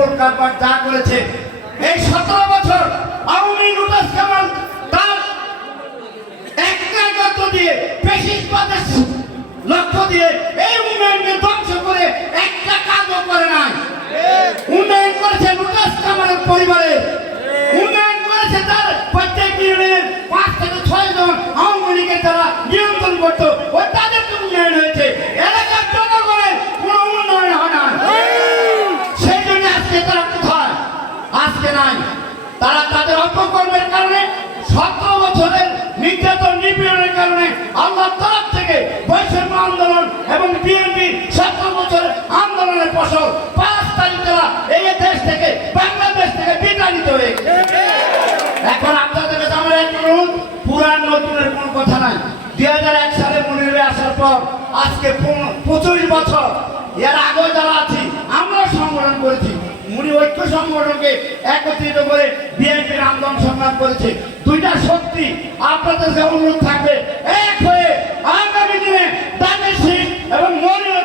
Pole কারবার যা করেছে। এই সতেরো বছর আওয়ামী লুটাস কামাল তার একনাগত দিয়ে পেশিসবাদের লক্ষ্য দিয়ে এই উন্নয়নকে ধ্বংস করে একটা কাজও করে নাই। উন্নয়ন করেছে লুটাস কামালের পরিবারে। উন্নয়ন করেছে তার প্রত্যেক ইউনিয়নের থেকে ছয় জন আওয়ামী লীগের যারা নিয়ন্ত্রণ করতো ও তাদের তো উন্নয়ন হয়েছে এলাকার জনগণের কোনো উন্নয়ন হয় না সেই জন্য আজকে তারা কোথায় আজকে নাই তারা তাদের অপকর্মের কারণে সতেরো বছরের নির্যাতন, নিপীড়নের কারণে আল্লাহ তরফ থেকে বৈষম্য আন্দোলন এবং বিএনপি সতেরো বছরের আন্দোলনের ফসল পাঁচ তারিখ তারা এই দেশ থেকে, বাংলাদেশ থেকে বিতাড়িত হয়ে এখন আপনাদের আমার একটা অনুরোধ পুরান নতুনের কোনো কথা নাই। দুই হাজার এক সালে মনিরে আসার পর আজকে পঁচিশ বছর, এর আগে যারা আছি সংগঠনকে একত্রিত করে বিএনপির আন্দোলন সংগ্রাম করেছে। দুইটা শক্তি আপনাদের কাছে অনুরোধ থাকবে। এক হয়ে আগামী দিনে দানের সিং এবং মনির